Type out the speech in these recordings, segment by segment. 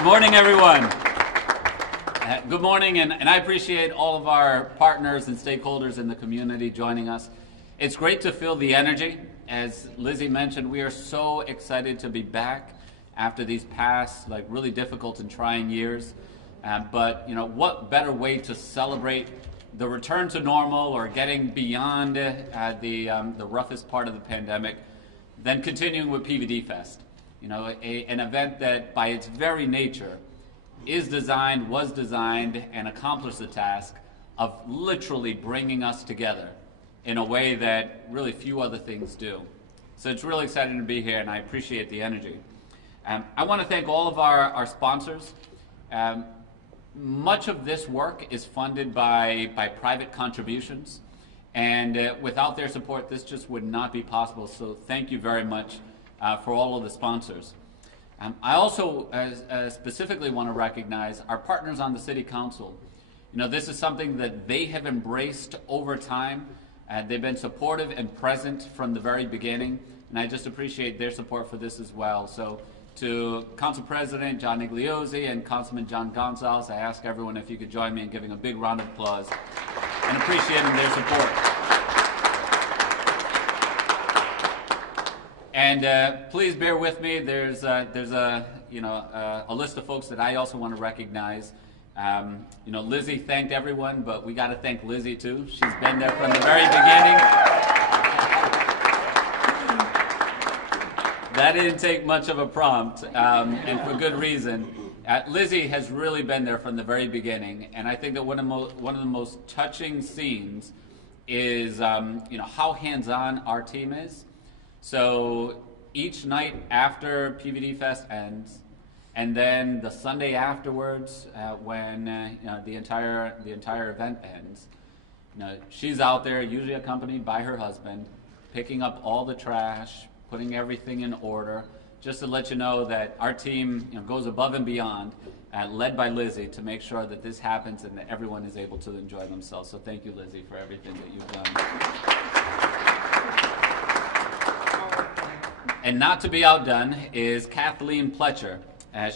Good morning, everyone. Good morning, and I appreciate all of our partners and stakeholders in the community joining us. It's great to feel the energy. As Lizzie mentioned, we are so excited to be back after these past, really difficult and trying years. But what better way to celebrate the return to normal or getting beyond the roughest part of the pandemic than continuing with PVDFest. An event that by its very nature was designed, and accomplished the task of literally bringing us together in a way that really few other things do. So it's really exciting to be here, and I appreciate the energy. I want to thank all of our sponsors. Much of this work is funded by private contributions, and without their support, this just would not be possible. So thank you very much for all of the sponsors. I also specifically want to recognize our partners on the City Council. This is something that they have embraced over time. They've been supportive and present from the very beginning, and I just appreciate their support for this as well. So to Council President John Igliozzi and Councilman John Gonzalez, I ask everyone if you could join me in giving a big round of applause and appreciating their support. And please bear with me. There's a list of folks that I also want to recognize. Lizzie thanked everyone, but we got to thank Lizzie too. She's been there from the very beginning. That didn't take much of a prompt, and for good reason. Lizzie has really been there from the very beginning, and I think that one of the most touching scenes is how hands-on our team is. So each night after PVDFest ends, and then the Sunday afterwards, when the entire event ends, she's out there, usually accompanied by her husband, picking up all the trash, putting everything in order, just to let you know that our team goes above and beyond, led by Lizzie, to make sure that this happens and that everyone is able to enjoy themselves. So thank you, Lizzie, for everything that you've done. And not to be outdone is Kathleen Pletcher.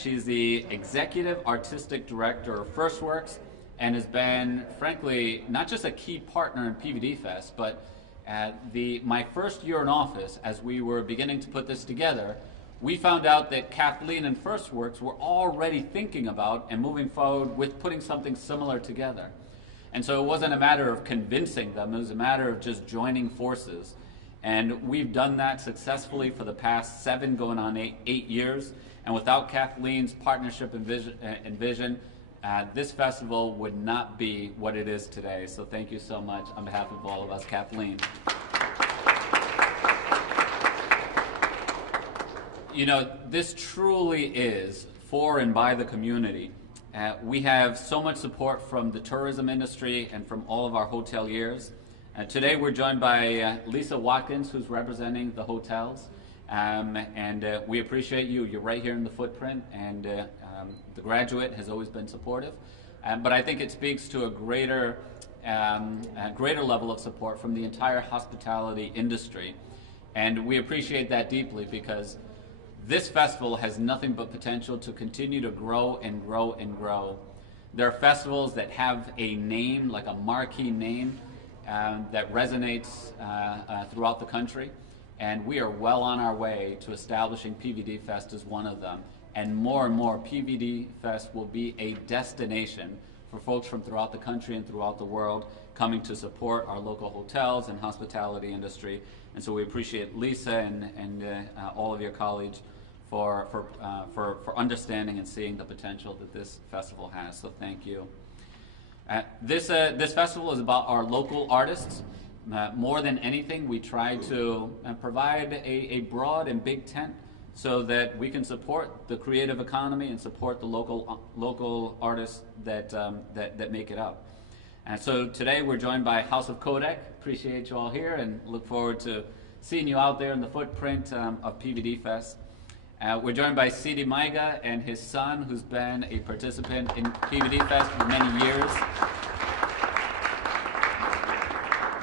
She's the Executive Artistic Director of FirstWorks and has been, frankly, not just a key partner in PVDFest, but my first year in office, as we were beginning to put this together, we found out that Kathleen and FirstWorks were already thinking about and moving forward with putting something similar together. And so it wasn't a matter of convincing them, it was a matter of just joining forces. And we've done that successfully for the past 7 going on 8 years. And without Kathleen's partnership and vision, this festival would not be what it is today. So thank you so much on behalf of all of us, Kathleen. This truly is for and by the community. We have so much support from the tourism industry and from all of our hoteliers. Today we're joined by Lisa Watkins, who's representing the hotels, and we appreciate you. You're right here in the footprint, and the Graduate has always been supportive, but I think it speaks to a greater level of support from the entire hospitality industry, and we appreciate that deeply because this festival has nothing but potential to continue to grow and grow and grow. There are festivals that have a name, like a marquee name, that resonates throughout the country, and we are well on our way to establishing PVDFest as one of them. And more PVDFest will be a destination for folks from throughout the country and throughout the world coming to support our local hotels and hospitality industry. And so we appreciate Lisa and all of your colleagues for understanding and seeing the potential that this festival has. So thank you. This festival is about our local artists. More than anything, we try to provide a broad and big tent so that we can support the creative economy and support the local artists that make it up. And so today we're joined by House of Kodak. Appreciate you all here and look forward to seeing you out there in the footprint of PVDFest. We're joined by C.D. Maiga and his son, who's been a participant in PVDFest for many years.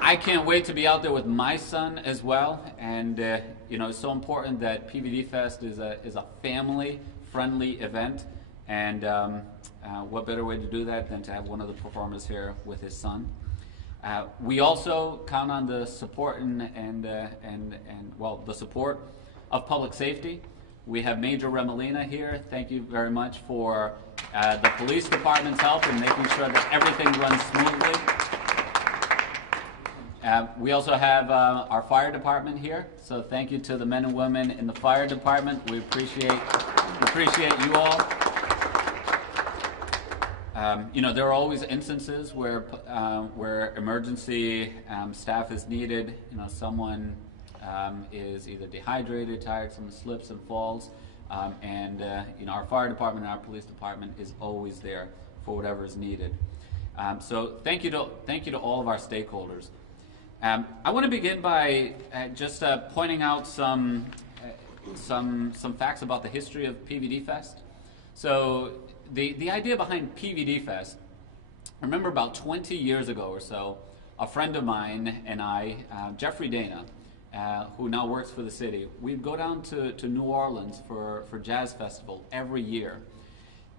I can't wait to be out there with my son as well, and it's so important that PVDFest is a family-friendly event, And what better way to do that than to have one of the performers here with his son. We also count on the support the support of public safety. We have Major Remolina here. Thank you very much for the police department's help in making sure that everything runs smoothly. We also have our fire department here. So thank you to the men and women in the fire department. We appreciate you all. There are always instances where emergency staff is needed. Someone is either dehydrated, tired, someone slips and falls, and our fire department and our police department is always there for whatever is needed. So thank you to all of our stakeholders. I want to begin by just pointing out some facts about the history of PVDFest. So the idea behind PVDFest, I remember about 20 years ago or so, a friend of mine and I, Jeffrey Dana, who now works for the city, we'd go down to New Orleans for Jazz Festival every year.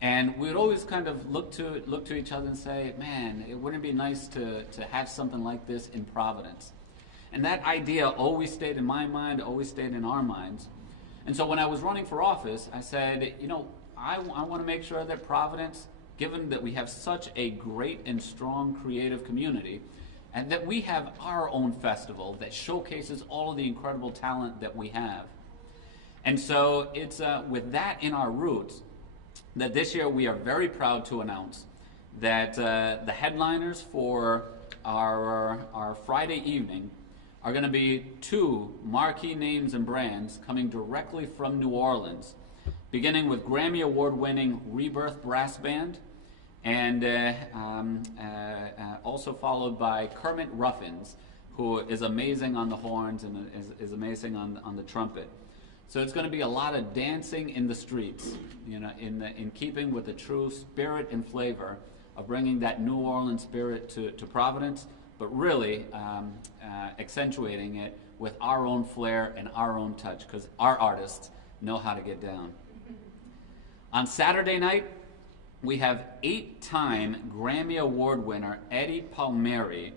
And we'd always kind of look to each other and say, man, it wouldn't be nice to have something like this in Providence. And that idea always stayed in my mind, always stayed in our minds. And so when I was running for office, I said, I want to make sure that Providence, given that we have such a great and strong creative community, and that we have our own festival that showcases all of the incredible talent that we have. And so it's with that in our roots that this year we are very proud to announce that the headliners for our Friday evening are going to be two marquee names and brands coming directly from New Orleans, beginning with Grammy Award-winning Rebirth Brass Band, and also followed by Kermit Ruffins, who is amazing on the horns and is amazing on the trumpet. So it's going to be a lot of dancing in the streets, in keeping with the true spirit and flavor of bringing that New Orleans spirit to Providence, but really accentuating it with our own flair and our own touch, because our artists know how to get down. On Saturday night, we have 8-time Grammy Award winner Eddie Palmieri,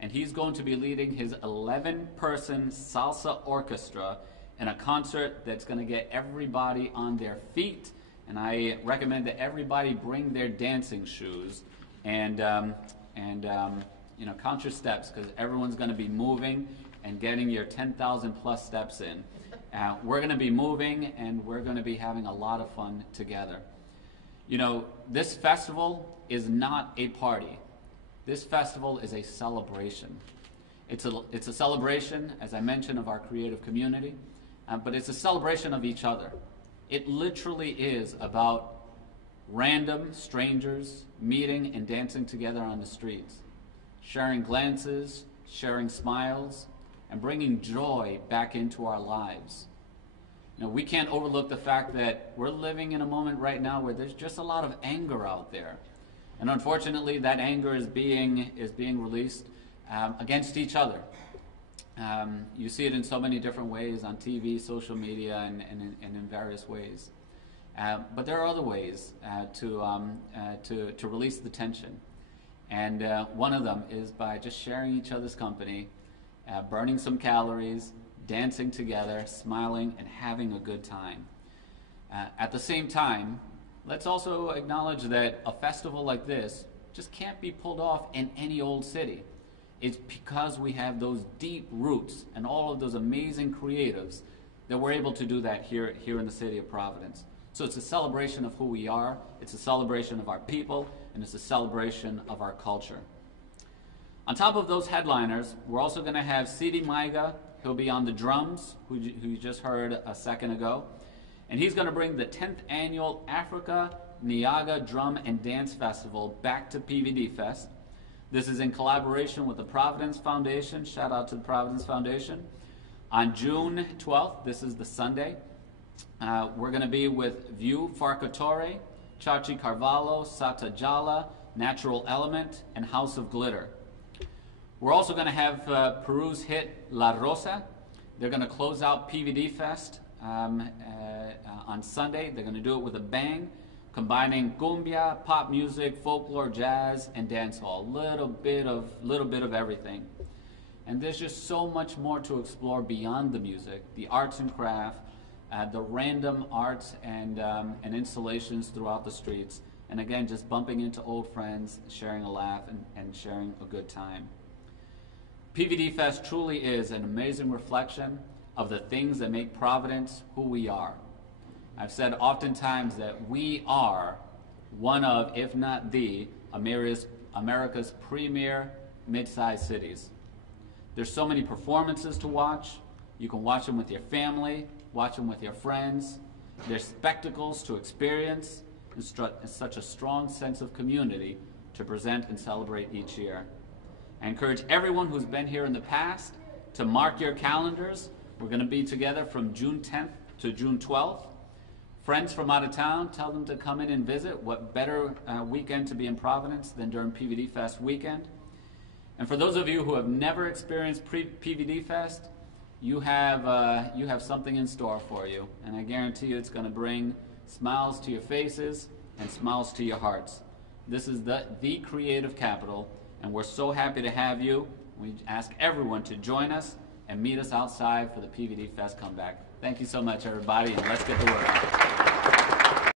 and he's going to be leading his 11-person salsa orchestra in a concert that's going to get everybody on their feet. And I recommend that everybody bring their dancing shoes and count your steps, because everyone's going to be moving and getting your 10,000 plus steps in. We're going to be moving, and we're going to be having a lot of fun together. This festival is not a party. This festival is a celebration. It's a celebration, as I mentioned, of our creative community, but it's a celebration of each other. It literally is about random strangers meeting and dancing together on the streets, sharing glances, sharing smiles, and bringing joy back into our lives. We can't overlook the fact that we're living in a moment right now where there's just a lot of anger out there. And unfortunately, that anger is being released against each other. You see it in so many different ways on TV, social media, and in various ways. But there are other ways to release the tension. And one of them is by just sharing each other's company, burning some calories, dancing together, smiling, and having a good time. At the same time, let's also acknowledge that a festival like this just can't be pulled off in any old city. It's because we have those deep roots and all of those amazing creatives that we're able to do that here in the city of Providence. So it's a celebration of who we are, it's a celebration of our people, and it's a celebration of our culture. On top of those headliners, we're also going to have Sidi Maiga. He'll be on the drums, who you just heard a second ago. And he's going to bring the 10th annual Africa Niaga Drum and Dance Festival back to PVDFest. This is in collaboration with the Providence Foundation. Shout out to the Providence Foundation. On June 12th, this is the Sunday, we're going to be with View Farcatore, Chachi Carvalho, Sata Jala, Natural Element, and House of Glitter. We're also going to have Peru's hit La Rosa. They're going to close out PVDFest on Sunday. They're going to do it with a bang. combining cumbia, pop music, folklore, jazz, and dancehall. Little bit of everything. And there's just so much more to explore beyond the music, the arts and craft, the random arts and installations throughout the streets, and again, just bumping into old friends, sharing a laugh, and sharing a good time. PVDFest truly is an amazing reflection of the things that make Providence who we are. I've said oftentimes that we are one of, if not the, America's premier mid-sized cities. There's so many performances to watch. You can watch them with your family, watch them with your friends. There's spectacles to experience, and such a strong sense of community to present and celebrate each year. I encourage everyone who's been here in the past to mark your calendars. We're going to be together from June 10th to June 12th. Friends from out of town, tell them to come in and visit. What better weekend to be in Providence than during PVDFest weekend? And for those of you who have never experienced PVDFest, you have something in store for you. And I guarantee you it's going to bring smiles to your faces and smiles to your hearts. This is the creative capital, and we're so happy to have you. We ask everyone to join us and meet us outside for the PVDFest comeback. Thank you so much, everybody, and let's get the word out.